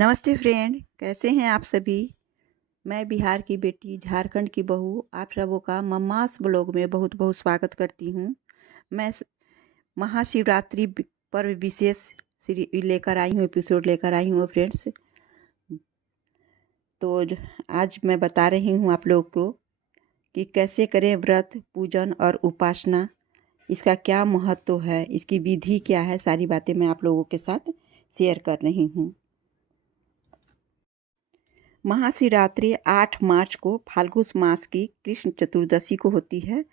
नमस्ते फ्रेंड, कैसे हैं आप सभी। मैं बिहार की बेटी, झारखंड की बहू, आप सबों का मम्मास ब्लॉग में बहुत बहुत स्वागत करती हूँ। मैं महाशिवरात्रि पर विशेष लेकर आई हूँ, एपिसोड लेकर आई हूँ फ्रेंड्स। तो आज मैं बता रही हूँ आप लोग को कि कैसे करें व्रत, पूजन और उपासना, इसका क्या महत्व है, इसकी विधि क्या है, सारी बातें मैं आप लोगों के साथ शेयर कर रही हूँ। महाशिवरात्रि 8 मार्च को फाल्गुन मास की कृष्ण चतुर्दशी को होती है।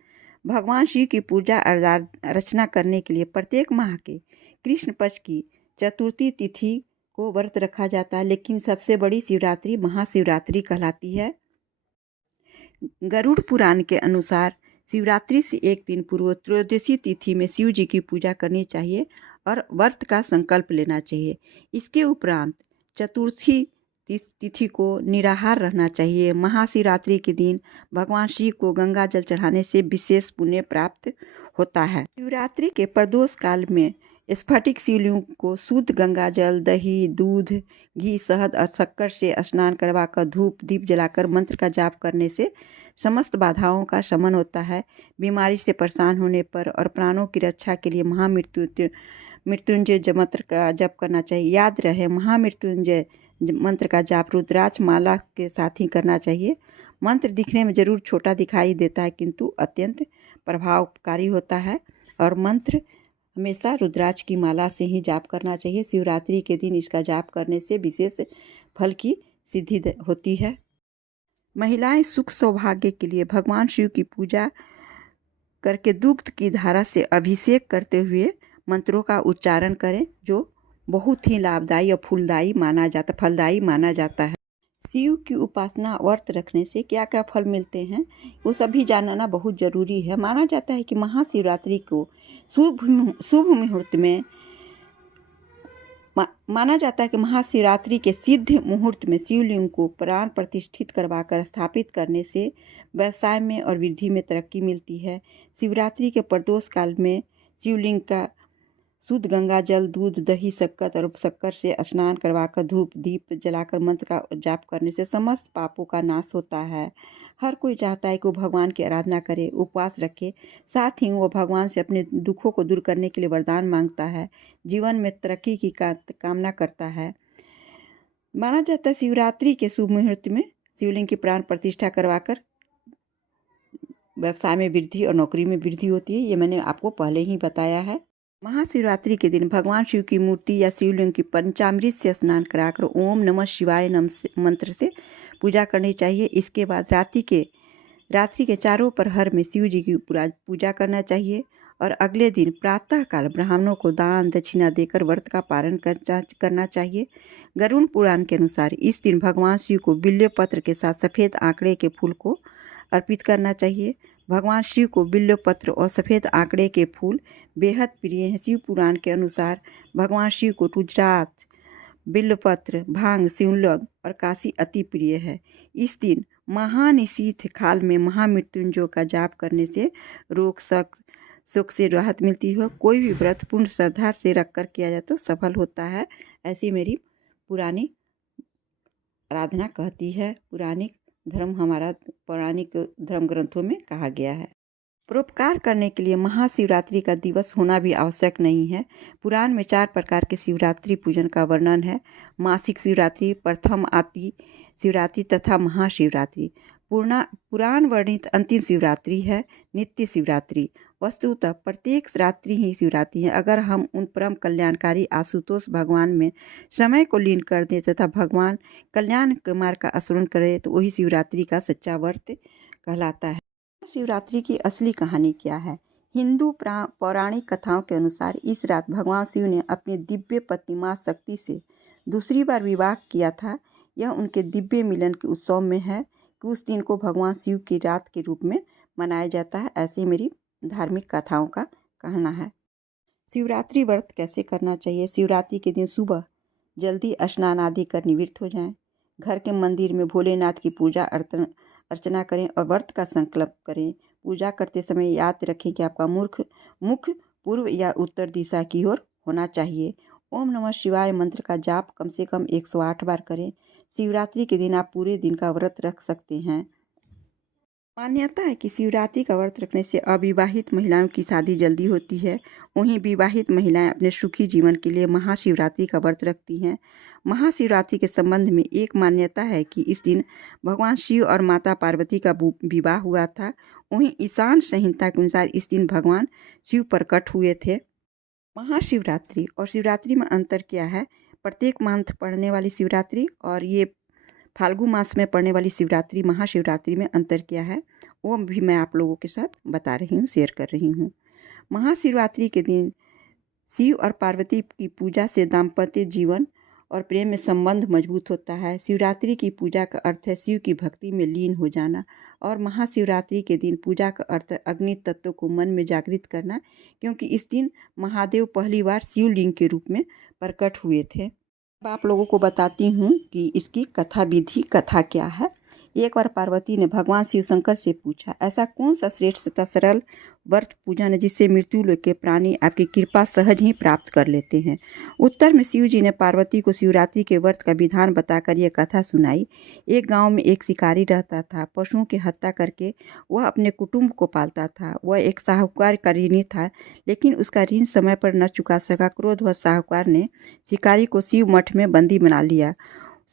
भगवान शिव की पूजा अर्चना करने के लिए प्रत्येक माह के कृष्ण पक्ष की चतुर्थी तिथि को व्रत रखा जाता है, लेकिन सबसे बड़ी शिवरात्रि महाशिवरात्रि कहलाती है। गरुड़ पुराण के अनुसार शिवरात्रि से एक दिन पूर्व त्रयोदशी तिथि में शिव जी की पूजा करनी चाहिए और व्रत का संकल्प लेना चाहिए। इसके उपरांत चतुर्थी तिथि को निराहार रहना चाहिए। महाशिवरात्रि के दिन भगवान शिव को गंगा जल चढ़ाने से विशेष पुण्य प्राप्त होता है। शिवरात्रि के प्रदोष काल में स्फटिक शिवलिंग को शुद्ध गंगा जल, दही, दूध, घी, शहद और शक्कर से स्नान करवाकर धूप दीप जलाकर मंत्र का जाप करने से समस्त बाधाओं का शमन होता है। बीमारी से परेशान होने पर और प्राणों की रक्षा के लिए मृत्युंजय मंत्र का जप करना चाहिए। याद रहे, महामृत्युंजय मंत्र का जाप रुद्राक्ष माला के साथ ही करना चाहिए। मंत्र दिखने में जरूर छोटा दिखाई देता है, किंतु अत्यंत प्रभावकारी होता है और मंत्र हमेशा रुद्राक्ष की माला से ही जाप करना चाहिए। शिवरात्रि के दिन इसका जाप करने से विशेष फल की सिद्धि होती है। महिलाएं सुख सौभाग्य के लिए भगवान शिव की पूजा करके दुग्ध की धारा से अभिषेक करते हुए मंत्रों का उच्चारण करें, जो बहुत ही लाभदायी और फलदायी माना जाता है। शिव की उपासना व्रत रखने से क्या क्या फल मिलते हैं, वो सभी जानना बहुत ज़रूरी है। माना जाता है कि महाशिवरात्रि को शुभ मुहूर्त में माना जाता है कि महाशिवरात्रि के सिद्ध मुहूर्त में शिवलिंग को प्राण प्रतिष्ठित करवाकर स्थापित करने से व्यवसाय में और वृद्धि में तरक्की मिलती है। शिवरात्रि के प्रदोष काल में शिवलिंग का शुद्ध गंगा जल, दूध, दही, शक्कर से स्नान करवाकर धूप दीप जलाकर मंत्र का जाप करने से समस्त पापों का नाश होता है। हर कोई चाहता है कि वो भगवान की आराधना करे, उपवास रखे, साथ ही वो भगवान से अपने दुखों को दूर करने के लिए वरदान मांगता है, जीवन में तरक्की की कामना करता है। माना जाता है शिवरात्रि के शुभ मुहूर्त में शिवलिंग की प्राण प्रतिष्ठा करवाकर व्यवसाय में वृद्धि और नौकरी में वृद्धि होती है। ये मैंने आपको पहले ही बताया है। महाशिवरात्रि के दिन भगवान शिव की मूर्ति या शिवलिंग की पंचामृत से स्नान कराकर ओम नमः शिवाय मंत्र से पूजा करनी चाहिए। इसके बाद रात्रि के चारों प्रहर में शिव जी की पूजा करना चाहिए और अगले दिन प्रातःकाल ब्राह्मणों को दान दक्षिणा देकर व्रत का पालन करना चाहिए। गरुड़ पुराण के अनुसार इस दिन भगवान शिव को बिल्व पत्र के साथ सफ़ेद आंकड़े के फूल को अर्पित करना चाहिए। भगवान शिव को बिल्व पत्र और सफ़ेद आंकड़े के फूल बेहद प्रिय हैं। शिव पुराण के अनुसार भगवान शिव को रुद्राक्ष, बिल्वपत्र, भांग, शिवलंग और काशी अति प्रिय है। इस दिन महानिशीथ काल में महामृत्युंजय का जाप करने से रोग शोक से राहत मिलती है। कोई भी व्रत पूर्ण श्रद्धा से रखकर किया जाए तो सफल होता है, ऐसी मेरी पुरानी आराधना कहती है। पौराणिक धर्म ग्रंथों में कहा गया है। परोपकार करने के लिए महाशिवरात्रि का दिवस होना भी आवश्यक नहीं है। पुराण में 4 प्रकार के शिवरात्रि पूजन का वर्णन है। मासिक शिवरात्रि, प्रथम आती शिवरात्रि तथा महाशिवरात्रि। पुराण वर्णित अंतिम शिवरात्रि है नित्य शिवरात्रि। वस्तुतः प्रत्येक रात्रि ही शिवरात्रि है। अगर हम उन परम कल्याणकारी आशुतोष भगवान में समय को लीन कर दें तथा भगवान कल्याण के मार्ग का अनुसरण करें तो वही शिवरात्रि का सच्चा व्रत कहलाता है। शिवरात्रि की असली कहानी क्या है? हिंदू पौराणिक कथाओं के अनुसार इस रात भगवान शिव ने अपनी दिव्य पत्नी मां शक्ति से दूसरी बार विवाह किया था। यह उनके दिव्य मिलन के उत्सव में है कि उस दिन को भगवान शिव की रात के रूप में मनाया जाता है, ऐसी मेरी धार्मिक कथाओं का कहना है। शिवरात्रि व्रत कैसे करना चाहिए? शिवरात्रि के दिन सुबह जल्दी स्नान आदि कर निवृत्त हो जाएं। घर के मंदिर में भोलेनाथ की पूजा अर्चना करें और व्रत का संकल्प करें। पूजा करते समय याद रखें कि आपका मुख पूर्व या उत्तर दिशा की ओर होना चाहिए। ओम नमः शिवाय मंत्र का जाप कम से कम 108 बार करें। शिवरात्रि के दिन आप पूरे दिन का व्रत रख सकते हैं। मान्यता है कि शिवरात्रि का व्रत रखने से अविवाहित महिलाओं की शादी जल्दी होती है। वहीं विवाहित महिलाएं अपने सुखी जीवन के लिए महाशिवरात्रि का व्रत रखती हैं। महाशिवरात्रि के संबंध में एक मान्यता है कि इस दिन भगवान शिव और माता पार्वती का विवाह हुआ था। वहीं ईशान संहिता के अनुसार इस दिन भगवान शिव प्रकट हुए थे। महाशिवरात्रि और शिवरात्रि में अंतर क्या है? प्रत्येक मंथ पड़ने वाली शिवरात्रि और ये फाल्गु मास में पड़ने वाली शिवरात्रि, महाशिवरात्रि में अंतर क्या है, वो भी मैं आप लोगों के साथ बता रही हूँ, शेयर कर रही हूँ। महाशिवरात्रि के दिन शिव और पार्वती की पूजा से दाम्पत्य जीवन और प्रेम में संबंध मजबूत होता है। शिवरात्रि की पूजा का अर्थ है शिव की भक्ति में लीन हो जाना, और महाशिवरात्रि के दिन पूजा का अर्थ है अग्नि तत्व को मन में जागृत करना, क्योंकि इस दिन महादेव पहली बार शिवलिंग के रूप में प्रकट हुए थे। अब आप लोगों को बताती हूँ कि इसकी कथा विधि कथा क्या है। एक बार पार्वती ने भगवान शिव शंकर से पूछा, ऐसा कौन सा श्रेष्ठ तथा सरल व्रत पूजन है जिससे मृत्यु लोक के प्राणी आपकी कृपा सहज ही प्राप्त कर लेते हैं। उत्तर में शिव जी ने पार्वती को शिवरात्रि के व्रत का विधान बताकर यह कथा सुनाई। एक गांव में एक शिकारी रहता था। पशुओं की हत्या करके वह अपने कुटुंब को पालता था। वह एक साहूकार का ऋणी था, लेकिन उसका ऋण समय पर न चुका सका। क्रोधवश साहूकार ने शिकारी को शिव मठ में बंदी बना लिया।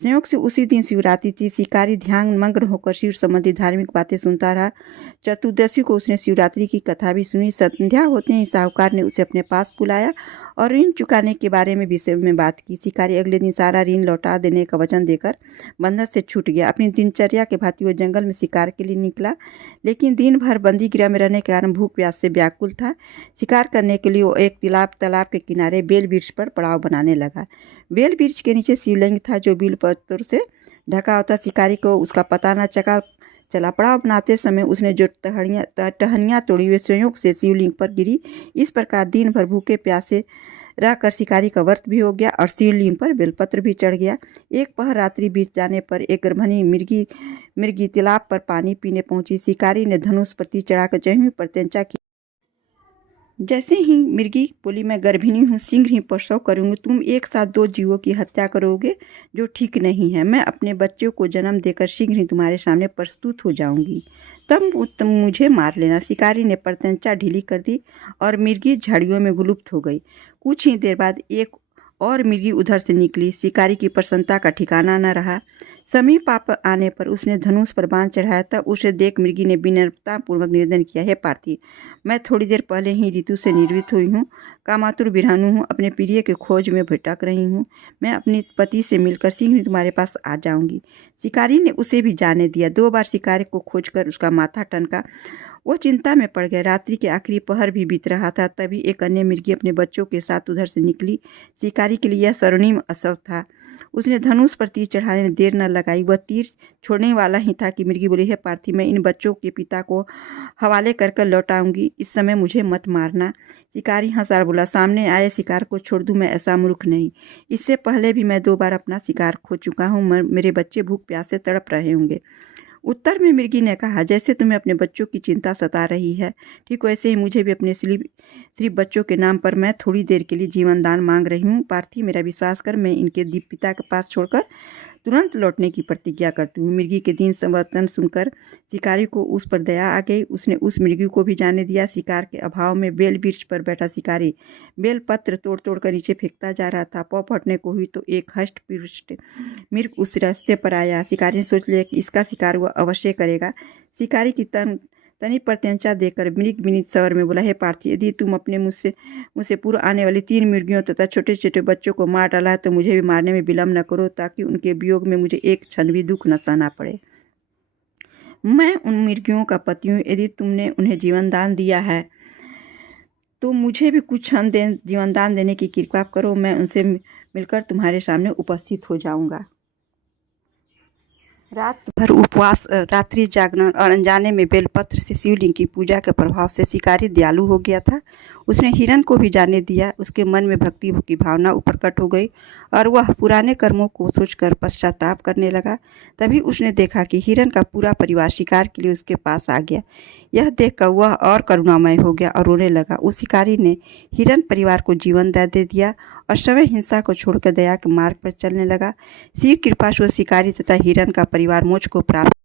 संयोग से उसी दिन शिवरात्रि थी। शिकारी ध्यान मग्न होकर शिव संबंधी धार्मिक बातें सुनता रहा। चतुर्दशी को उसने शिवरात्रि की कथा भी सुनी। संध्या होते ही साहूकार ने उसे अपने पास बुलाया और ऋण चुकाने के बारे में विषय में बात की। शिकारी अगले दिन सारा ऋण लौटा देने का वचन देकर बंधन से छूट गया। अपनी दिनचर्या के भांति वो जंगल में शिकार के लिए निकला, लेकिन दिन भर बंदी गृह में रहने के कारण भूख प्यास से व्याकुल था। शिकार करने के लिए वो एक तालाब के किनारे बेल वृक्ष पर पड़ाव बनाने लगा। बेल वृक्ष के नीचे शिवलिंग था जो बिल पत्रों से ढका होता। शिकारी को उसका पता न चला। पड़ाव बनाते समय उसने जो टहनियाँ तोड़ी वे संयोग से शिवलिंग पर गिरी। इस प्रकार दिन भर भूखे प्यासे रहकर शिकारी का व्रत भी हो गया और शिवलिंग पर बेलपत्र भी चढ़ गया। एक पहर रात्रि बीत जाने पर एक गर्भणी मिर्गी तालाब पर पानी पीने पहुंची। शिकारी ने धनुष प्रति चढ़ाकर जय हुई प्रत्यंचा की। जैसे ही मिर्गी बोली, मैं गर्भिणी हूँ, शीघ्र ही प्रसव करूँगी। तुम एक साथ 2 जीवों की हत्या करोगे जो ठीक नहीं है। मैं अपने बच्चों को जन्म देकर शीघ्र ही तुम्हारे सामने प्रस्तुत हो जाऊँगी, तब तुम मुझे मार लेना। शिकारी ने प्रत्यंचा ढीली कर दी और मिर्गी झाड़ियों में विलुप्त हो गई। कुछ ही देर बाद एक और मिर्गी उधर से निकली। शिकारी की प्रसन्नता का ठिकाना न रहा। समीप आने पर उसने धनुष पर बाण चढ़ाया। तब उसे देख मिर्गी ने विनम्रतापूर्वक निवेदन किया, हे पार्थी, मैं थोड़ी देर पहले ही ऋतु से निर्वृत हुई हूँ, कामातुर विरहानु हूँ, अपने प्रिय के खोज में भटक रही हूँ। मैं अपने पति से मिलकर शीघ्र तुम्हारे पास आ जाऊँगी। शिकारी ने उसे भी जाने दिया। 2 बार शिकारी को खोजकर उसका माथा टनका। वो चिंता में पड़ गया। रात्रि के आखिरी पहर भी बीत रहा था। तभी एक अन्य मिर्गी अपने बच्चों के साथ उधर से निकली। शिकारी के लिए यह स्वर्णिम अवसर था। उसने धनुष पर तीर चढ़ाने में देर न लगाई। वह तीर छोड़ने वाला ही था कि मिर्गी बोली, हे पार्थी, मैं इन बच्चों के पिता को हवाले कर लौटाऊंगी। इस समय मुझे मत मारना। शिकारी हंसा और बोला, सामने आए शिकार को छोड़ दूं, मैं ऐसा मूर्ख नहीं। इससे पहले भी मैं 2 बार अपना शिकार खो चुका हूँ। मेरे बच्चे भूख प्यास से तड़प रहे होंगे। उत्तर में मिर्गी ने कहा, जैसे तुम्हें अपने बच्चों की चिंता सता रही है, ठीक वैसे ही मुझे भी अपने सिर्फ बच्चों के नाम पर मैं थोड़ी देर के लिए जीवन दान मांग रही हूँ। पार्थी, मेरा विश्वास कर, मैं इनके पिता के पास छोड़कर तुरंत लौटने की प्रतिज्ञा करती हूँ। मिर्गी के दिन समर्थन सुनकर शिकारी को उस पर दया आ गई। उसने उस मिर्गी को भी जाने दिया। शिकार के अभाव में बेल वृक्ष पर बैठा शिकारी बेल पत्र तोड़ तोड़ कर नीचे फेंकता जा रहा था। पौ फटने को हुई तो एक हष्ट पुष्ट मिर्ग उस रास्ते पर आया। शिकारी ने सोच लिया कि इसका शिकार वह अवश्य करेगा। शिकारी की तनी प्रत्यंचा देकर मृग विनीत स्वर में बोला, हे पार्थी, यदि तुम अपने मुझसे पूर्व आने वाली 3 मिर्गियों तथा छोटे छोटे बच्चों को मार डाला है तो मुझे भी मारने में विलम्ब न करो, ताकि उनके वियोग में मुझे एक क्षण भी दुख न सहना पड़े। मैं उन मिर्गियों का पति हूँ। यदि तुमने उन्हें जीवन दान दिया है तो मुझे भी कुछ क्षण जीवन दान देने की कृपा करो। मैं उनसे मिलकर तुम्हारे सामने उपस्थित हो जाऊँगा। रात भर उपवास, रात्रि जागरण और अनजाने में बेलपत्र से शिवलिंग की पूजा के प्रभाव से शिकारी दयालु हो गया था। उसने हिरण को भी जाने दिया। उसके मन में भक्ति की भावना प्रकट हो गई और वह पुराने कर्मों को सोचकर पश्चाताप करने लगा। तभी उसने देखा कि हिरण का पूरा परिवार शिकार के लिए उसके पास आ गया। यह देखकर वह और करुणामय हो गया और रोने लगा। उस शिकारी ने हिरण परिवार को जीवन दे दिया और स्वयं हिंसा को छोड़कर दया के मार्ग पर चलने लगा। शिव कृपा से शिकारी तथा हिरण का परिवार मोक्ष को प्राप्त